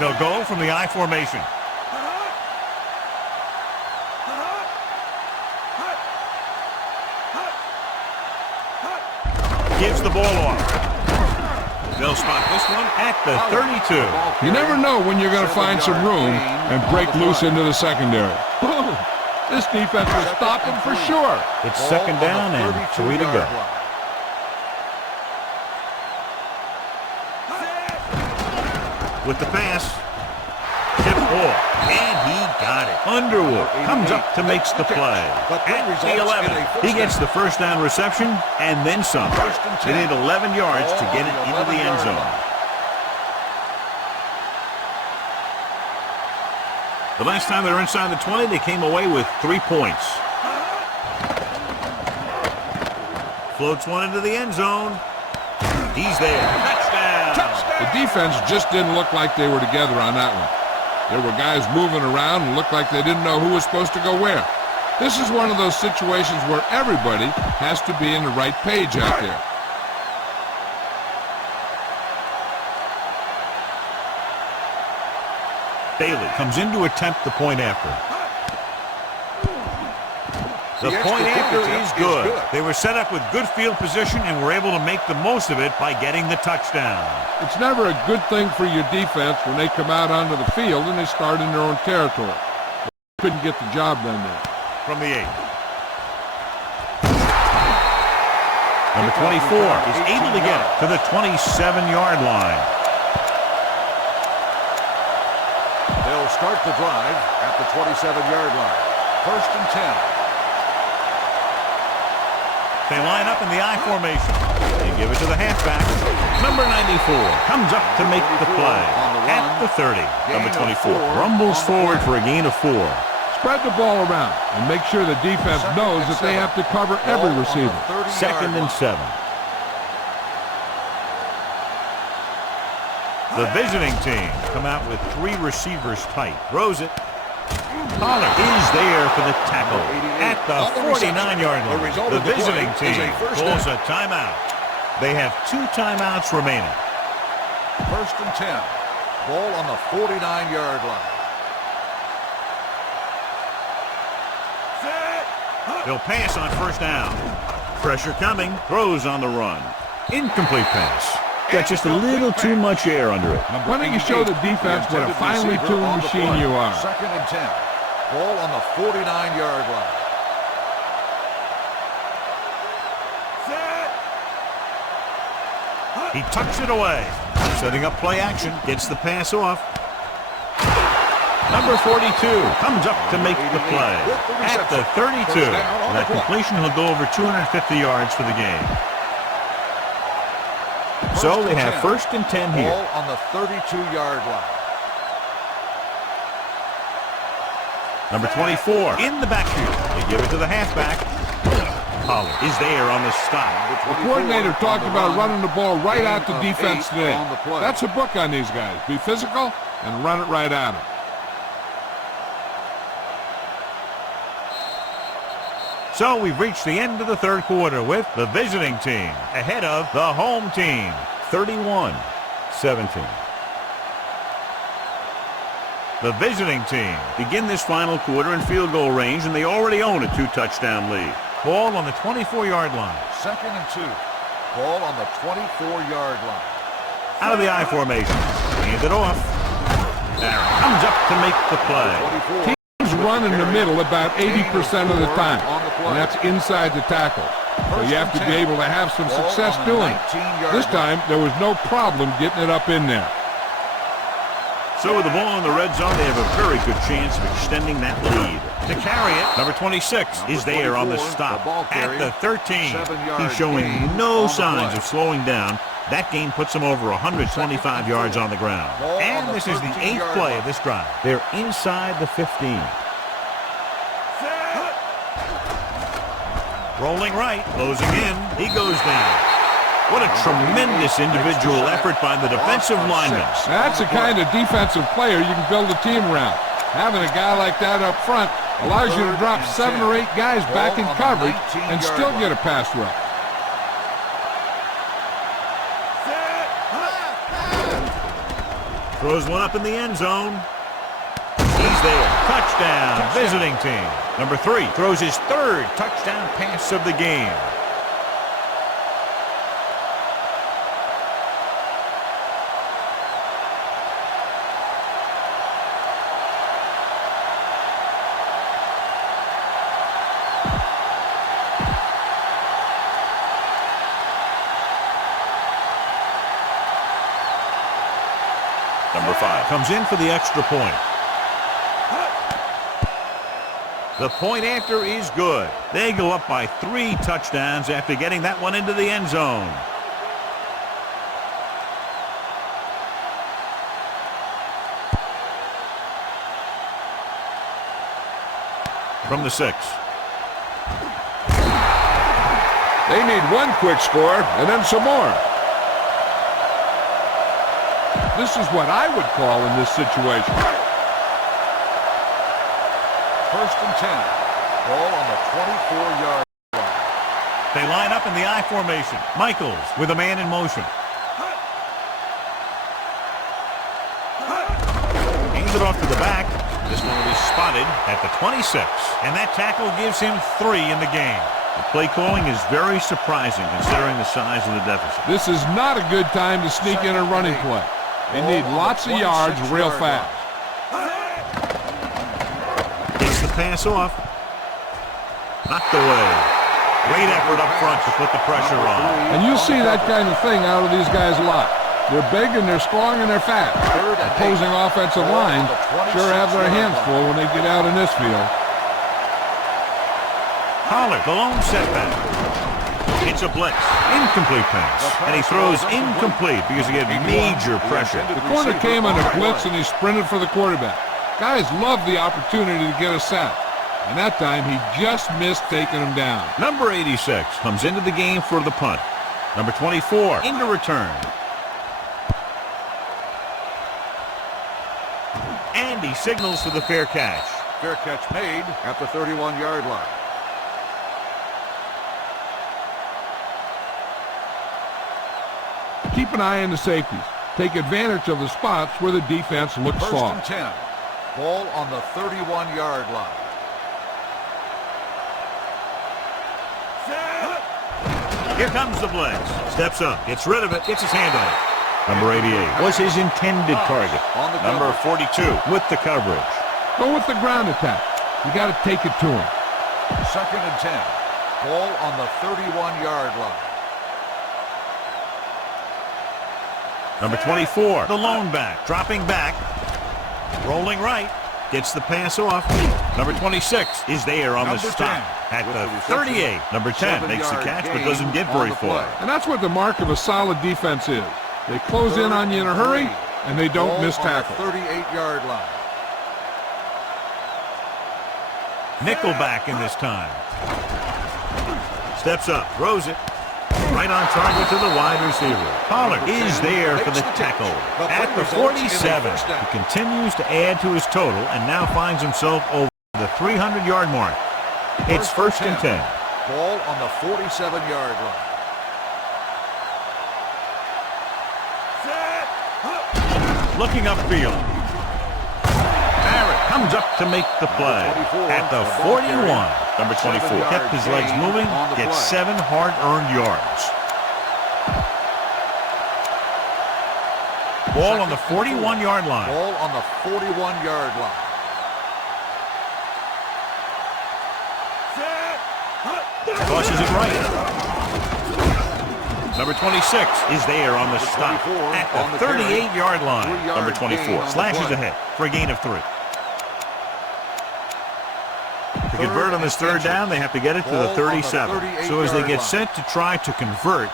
They'll go from the I formation. Gives the ball off. They'll spot this one at the 32. You never know when you're going to find some room and break loose into the secondary. Boom! This defense will stop them for sure. It's 2nd down and 3 to go. With the pass, tip ball, and he got it. Underwood comes up to makes the play. At the 11, he gets the 1st down reception and then some. They need 11 yards to get it into the end zone. The last time they were inside the 20, they came away with 3 points. Floats one into the end zone. He's there. Touchdown! The defense just didn't look like they were together on that one. There were guys moving around and looked like they didn't know who was supposed to go where. This is one of those situations where everybody has to be in the right page out there. Bailey comes in to attempt the point after. The point after is good. They were set up with good field position and were able to make the most of it by getting the touchdown. It's never a good thing for your defense when they come out onto the field and they start in their own territory. They couldn't get the job done there. From the 8. Number 24 is able to get it to the 27-yard line. They'll start the drive at the 27-yard line. 1st and 10. They line up in the I formation. They give it to the halfback. Number 94 comes up to make the play at the 30. Number 24 rumbles forward for a gain of 4. Spread the ball around and make sure the defense knows that they have to cover every receiver. 2nd and 7. The visiting team come out with 3 receivers tight. Throws it. Pollard is there for the tackle at the 49-yard line. The visiting team calls a timeout. They have 2 timeouts remaining. 1st and 10. Ball on the 49-yard line. They'll pass on 1st down. Pressure coming. Throws on the run. Incomplete pass. Got just a little too much air under it. Why don't you show the defense what a finely tuned machine you are? 2nd and 10. Ball on the 49-yard line. He tucks it away. Setting up play action. Gets the pass off. Number 42 comes up to make the play at the 32. That completion will go over 250 yards for the game. So they have 1st and 10 here. Ball on the 32-yard line. Number 24 in the backfield. They give it to the halfback. Pollard is there on the stop. The coordinator talked about running the ball right at the defense today. That's a book on these guys. Be physical and run it right at them. So we've reached the end of the 3rd quarter with the visiting team ahead of the home team, 31-17. The visiting team begin this final quarter in field goal range, and they already own a 2-touchdown lead. Ball on the 24-yard line. 2nd and 2. Ball on the 24-yard line. Out of the I formation. Hand it off. Barrett comes up to make the play. Teams run in the middle about 80% of the time, and that's inside the tackle. So you have to be able to have some success doing it. This time, there was no problem getting it up in there. So with the ball in the red zone, they have a very good chance of extending that lead. To carry it, number 26 is there on the stop at the 13. He's showing no signs of slowing down. That gain puts him over 125 yards on the ground. And this is the 8th play of this drive. They're inside the 15. Rolling right, closing in, he goes down. What a tremendous individual effort by the defensive linemen. That's the kind of defensive player you can build a team around. Having a guy like that up front allows you to drop 7 or 8 guys back in coverage and still get a pass rush. Throws one up in the end zone. He's there. Touchdown, visiting team. Number 3 throws his 3rd touchdown pass of the game. Number 5 comes in for the extra point. The point after is good. They go up by 3 touchdowns after getting that one into the end zone. From the 6. They need one quick score and then some more. This is what I would call in this situation. 1st and 10. Ball on the 24-yard line. They line up in the I formation. Michaels with a man in motion. Hands it off to the back. This one will be spotted at the 26. And that tackle gives him 3 in the game. The play calling is very surprising considering the size of the deficit. This is not a good time to sneak in a running play. They need lots of yards real fast. Gets the pass off. Knocked away. Great effort up front to put the pressure on. And you see that kind of thing out of these guys a lot. They're big and they're strong and they're fast. Opposing offensive lines sure have their hands full when they get out in this field. Pollard, the lone setback. It's a blitz. Incomplete pass. And he throws incomplete because he had major pressure. The corner came on a blitz and he sprinted for the quarterback. Guys love the opportunity to get a sack. And that time he just missed taking him down. Number 86 comes into the game for the punt. Number 24 into return. And he signals for the fair catch. Fair catch made at the 31-yard line. Keep an eye on the safeties. Take advantage of the spots where the defense looks First soft. and 10. Ball on the 31-yard line. Here comes the blitz. Steps up, gets rid of it, gets his hand on it. Number 88 was his intended target. Number 42 with the coverage. Go with the ground attack. You got to take it to him. Second and 10. Ball on the 31-yard line. Number 24, the lone back, dropping back, rolling right, gets the pass off. Number 26 is there on the stop at the 38. Number 10 makes the catch but doesn't get very far. And that's what the mark of a solid defense is. They close in on you in a hurry, and they don't miss tackle. 38-yard line. Nickelback in this time. Steps up, throws it. Right on target to the wide receiver. Pollard is there for the tackle at the 47. He continues to add to his total and now finds himself over the 300-yard mark. It's first and 10. Ball on the 47-yard line. Looking upfield. Barrett comes up to make the play at the 41. Number 24 kept his legs moving, gets 7 hard-earned yards. Ball on the 41-yard line. Ball on the 41-yard line. Tosses it right. Number 26 is there on the stop at the 38-yard line. Number 24 slashes ahead for a gain of 3. To convert on this third down, they have to get it to the 37. So as they get set to try to convert,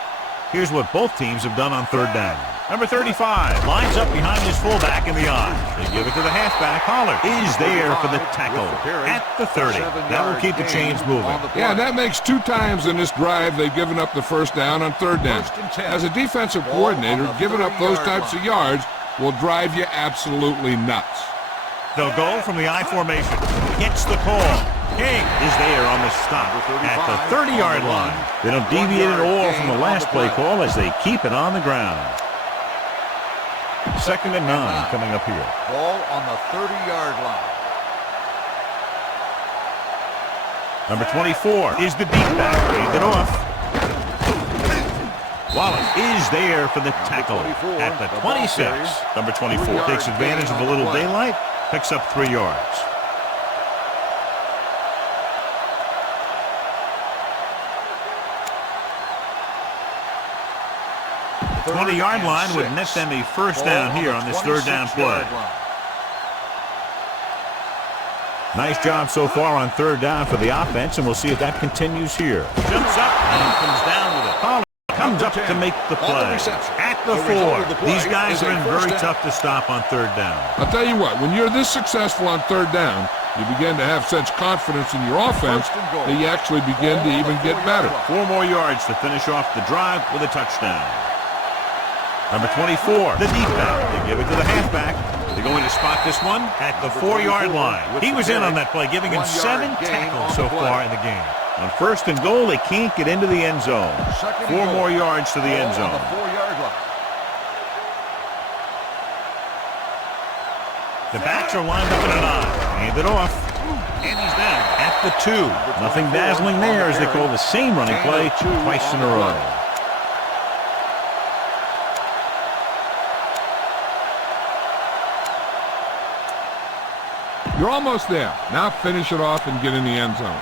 here's what both teams have done on third down. Number 35 lines up behind his fullback in the I. They give it to the halfback. Pollard is there for the tackle at the 30. That will keep the chains moving. Yeah, that makes 2 times in this drive they've given up the first down on third down. As a defensive coordinator, giving up those types of yards will drive you absolutely nuts. They'll go from the I formation. Gets the call. King is there on the stop at the 30-yard line. They don't deviate at all from the last play call as they keep it on the ground. Second and 9 coming up here. Ball on the 30-yard line. Number 24 is the deep back. Read it off. Wallace is there for the tackle at the 26. Number 24 takes advantage of a little daylight, picks up 3 yards. 20-yard line would net them a first down here on this third down play. Nice job so far on third down for the offense, and we'll see if that continues here. Jumps up and comes down with it. Pollard comes up to make the play at the 4. These guys have been very tough to stop on third down. I'll tell you what, when you're this successful on third down, you begin to have such confidence in your offense that you actually begin to even get better. 4 more yards to finish off the drive with a touchdown. Number 24, the deep back. They give it to the halfback. They're going to spot this one at the 4-yard line. He was in on that play, giving him 7 tackles so far in the game. On first and goal, they can't get into the end zone. 4 more yards to the end zone. The backs are lined up in an I. Hand it off. And he's down at the 2. Nothing dazzling there as they call the same running play twice in a row. You're almost there. Now finish it off and get in the end zone.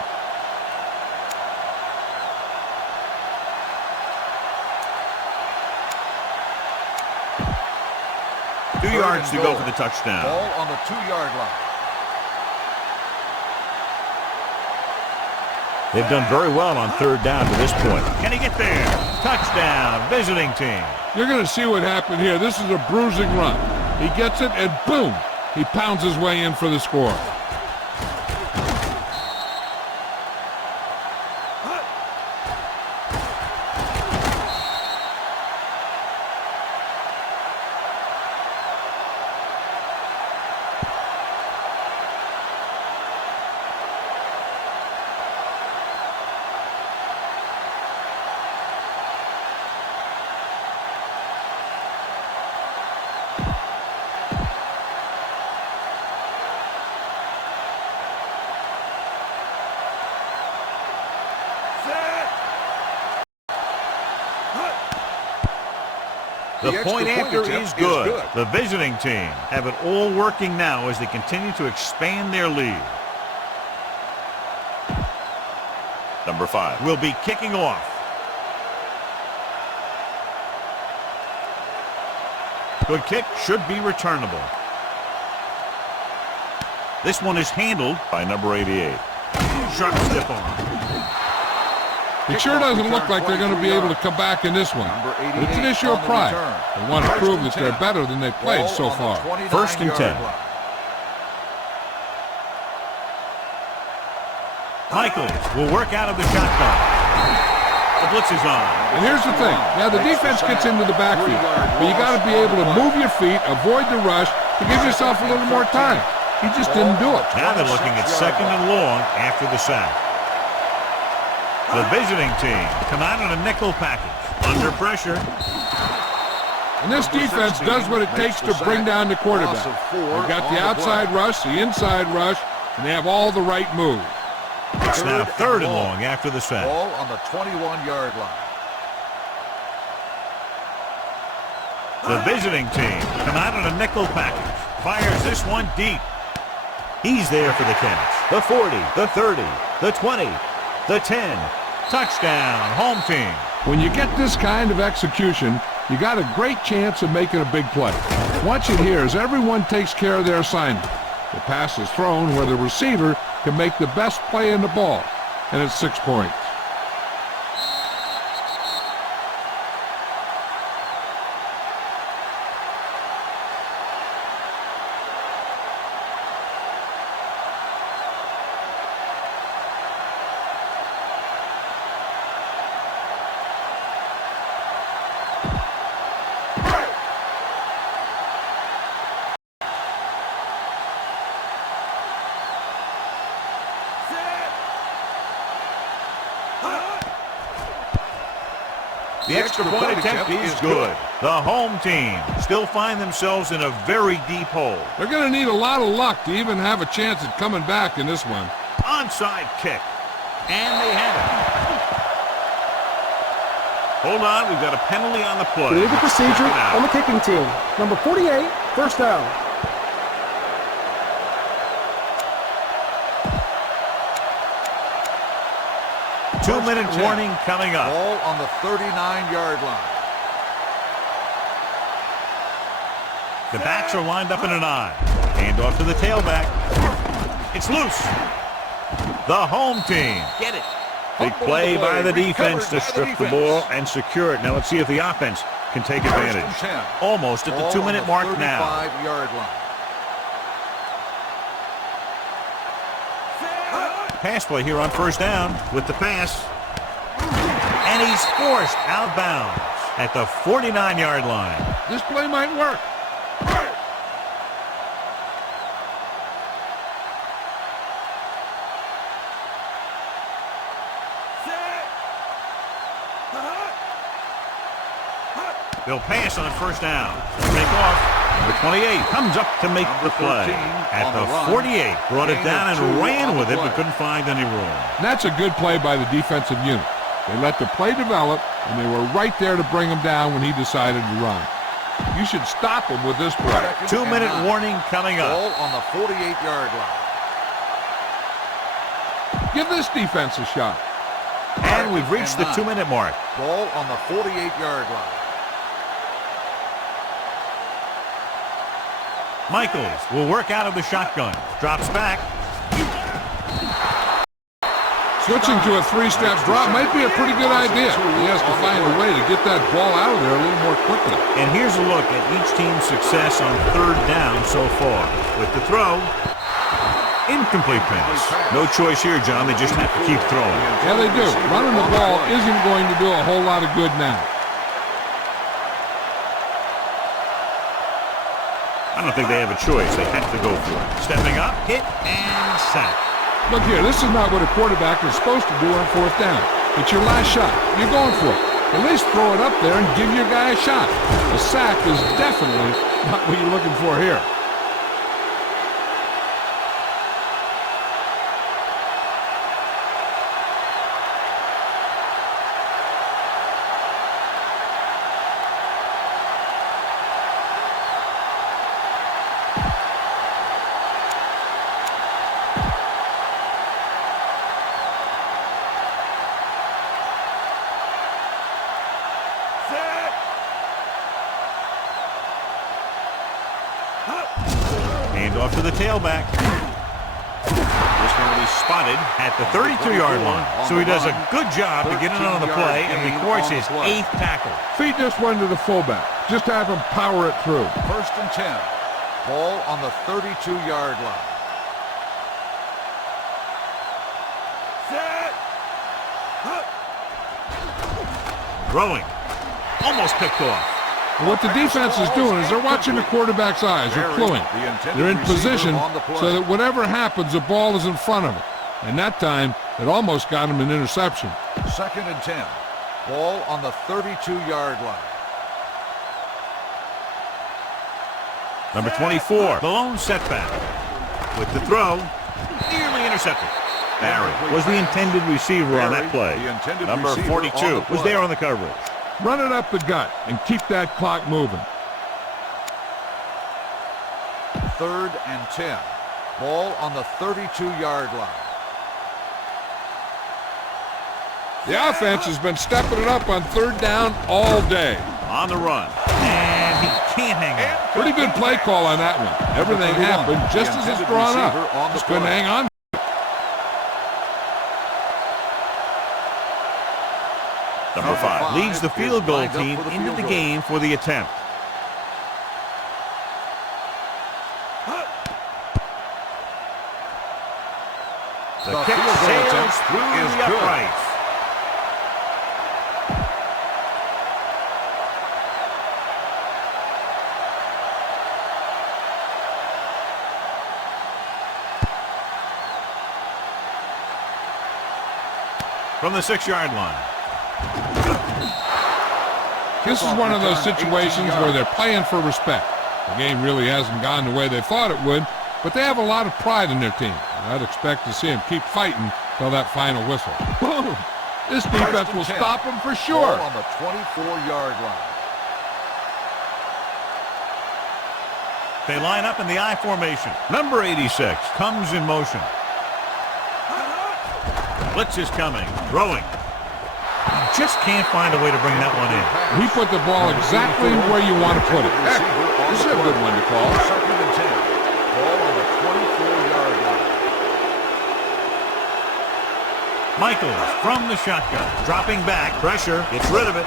Two yards to go for the touchdown. Ball on the 2-yard line. They've done very well on third down to this point. Can he get there? Touchdown, visiting team. You're going to see what happened here. This is a bruising run. He gets it, and boom, he pounds his way in for the score. The point after is good. The visiting team have it all working now as they continue to expand their lead. Number 5 will be kicking off. Good kick, should be returnable. This one is handled by number 88. Sharp stiff arm. It sure doesn't look like they're going to be able to come back in this one. But it's an issue of pride. They want to prove that they're better than they've played so far. First and 10. Michaels will work out of the shotgun. The blitz is on. And here's the thing. Now, the defense gets into the backfield, but you got to be able to move your feet, avoid the rush, to give yourself a little more time. He just didn't do it. Now they're looking at second and long after the sack. The visiting team come out in a nickel package. Under pressure. And this defense does what it takes to bring down the quarterback. They've got the outside rush, the inside rush, and they have all the right moves. It's now third and long after the sack. Ball on the 21-yard line. The visiting team come out in a nickel package. Fires this one deep. He's there for the catch. The 40, the 30, the 20, the 10. Touchdown, home team. When you get this kind of execution, you got a great chance of making a big play. Watch it here as everyone takes care of their assignment. The pass is thrown where the receiver can make the best play in the ball, and it's 6 points. The extra point attempt is good. The home team still find themselves in a very deep hole. They're going to need a lot of luck to even have a chance at coming back in this one. Onside kick. And they have it. Hold on, we've got a penalty on the play. Illegal procedure on the kicking team. Number 48, first down. Two-minute warning coming up. Ball on the 39-yard line. The backs are lined up in an I. Hand off to the tailback. It's loose. The home team. Get it. Big play by the defense to strip the ball and secure it. Now let's see if the offense can take advantage. Almost at the 2-minute mark now. 35-yard line. Pass play here on first down with the pass. And he's forced out of bounds at the 49-yard line. This play might work. They'll pass on first down. Take off. Number 28 comes up to make the play. At the 48, brought it down and ran with it, but couldn't find any room. And that's a good play by the defensive unit. They let the play develop, and they were right there to bring him down when he decided to run. You should stop him with this play. 2-minute warning coming up. Ball on the 48-yard line. Give this defense a shot. And we've reached the 2-minute mark. Ball on the 48-yard line. Michaels will work out of the shotgun. Drops back. Switching to a three-step drop might be a pretty good idea. He has to find a way to get that ball out of there a little more quickly. And here's a look at each team's success on third down so far. With the throw, incomplete pass. No choice here, John. They just have to keep throwing. Yeah, they do. Running the ball isn't going to do a whole lot of good now. I don't think they have a choice. They have to go for it. Stepping up, hit, and sack. Look here, this is not what a quarterback is supposed to do on fourth down. It's your last shot. You're going for it. At least throw it up there and give your guy a shot. A sack is definitely not what you're looking for here. Hand off to the tailback. This one will be spotted at the 32-yard line. So he does a good job to get it on the play and records his 8th tackle. Feed this one to the fullback. Just have him power it through. 1st and 10. Ball on the 32-yard line. Throwing. Almost picked off. What the defense is doing is they're watching the quarterback's eyes. They're cluing. They're in position so that whatever happens, the ball is in front of them. And that time, it almost got him an interception. 2nd and 10. Ball on the 32-yard line. Number 24, the lone setback. With the throw, nearly intercepted. Barry was the intended receiver on that play. Number 42 was there on the coverage. Run it up the gut and keep that clock moving. 3rd and 10. Ball on the 32-yard line. The offense has been stepping it up on third down all day. On the run. And he can't hang on. Pretty good play call on that one. Everything happened just as it's drawn up. Just couldn't hang on. Number 5 leads the field goal team into the game for the attempt. The kick sails through the uprights. From the 6-yard line. This is one of those situations where they're playing for respect. The game really hasn't gone the way they thought it would, but they have a lot of pride in their team. I'd expect to see them keep fighting till that final whistle. Boom! This defense will stop them for sure. On the 24-yard line. They line up in the I formation. Number 86 comes in motion. Blitz is coming. Throwing. Just can't find a way to bring that one in. He put the ball exactly where you want to put it. Heck, this is a good one to call. 2nd and 10. Ball on the 24-yard line. Michaels from the shotgun. Dropping back. Pressure. Gets rid of it.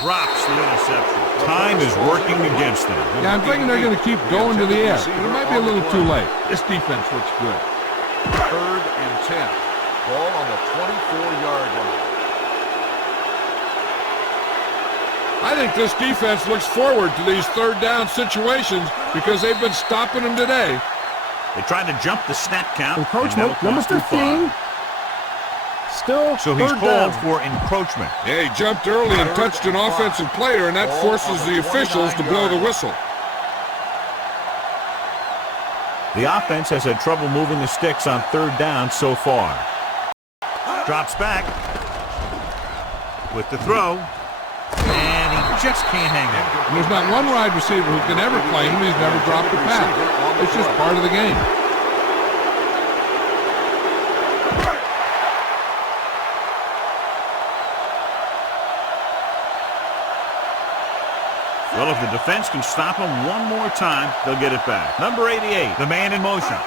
Drops the interception. Time is working against them. Yeah, I'm thinking they're going to keep going to the air, but it might be a little too late. This defense looks good. 3rd and 10. Ball on the 24-yard line. I think this defense looks forward to these third down situations because they've been stopping them today. They tried to jump the snap count. Encroachment, number 15. Still So he's third called down. for encroachment. Yeah, he jumped early and touched an offensive player, and that forces the officials to blow the whistle. The offense has had trouble moving the sticks on third down so far. Drops back with the throw, and he just can't hang on. There's not one wide receiver who can ever claim he's never dropped a pass. It's just part of the game. Well, if the defense can stop him one more time, they'll get it back. Number 88, the man in motion.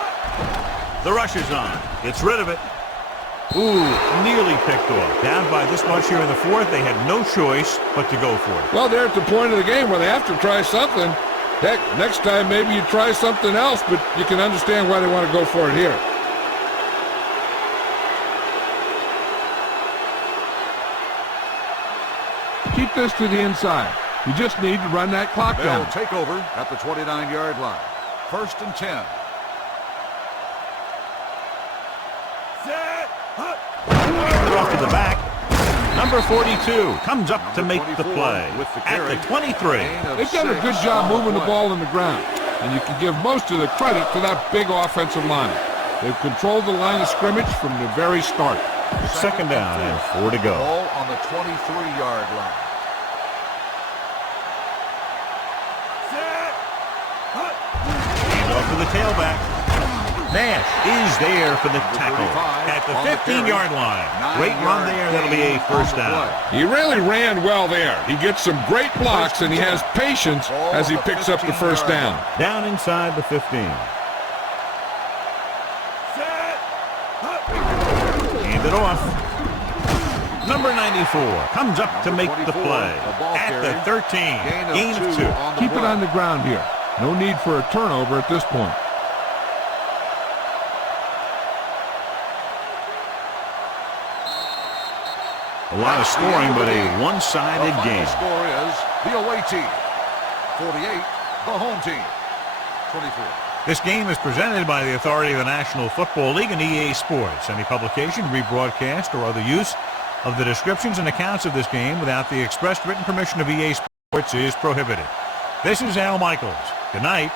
The rush is on. Gets rid of it. Ooh, nearly picked off. Down by this much here in the fourth, they had no choice but to go for it. Well, they're at the point of the game where they have to try something. Heck, next time maybe you try something else, but you can understand why they want to go for it here. Keep this to the inside. You just need to run that clock They'll down. take over at the 29-yard line. 1st and 10. Off to the back. Number 42 comes up to make the play at the 23. They've done a good job moving the ball in the ground, and you can give most of the credit to that big offensive line. They've controlled the line of scrimmage from the very start. Second down and 4 to go. Ball on the 23-yard line. Off to the tailback. Nash is there for the tackle at the 15-yard line. Great run there. That'll be a first down. He really ran well there. He gets some great blocks, and he has patience as he picks up the first down. Down inside the 15. Hand it off. Number 94 comes up to make the play at the 13. Gain of 2. Keep it on the ground here. No need for a turnover at this point. A lot of scoring, but a one-sided game. The score is the away team 48, the home team 24. This game is presented by the authority of the National Football League and EA Sports. Any publication, rebroadcast, or other use of the descriptions and accounts of this game without the expressed written permission of EA Sports is prohibited. This is Al Michaels. Good night.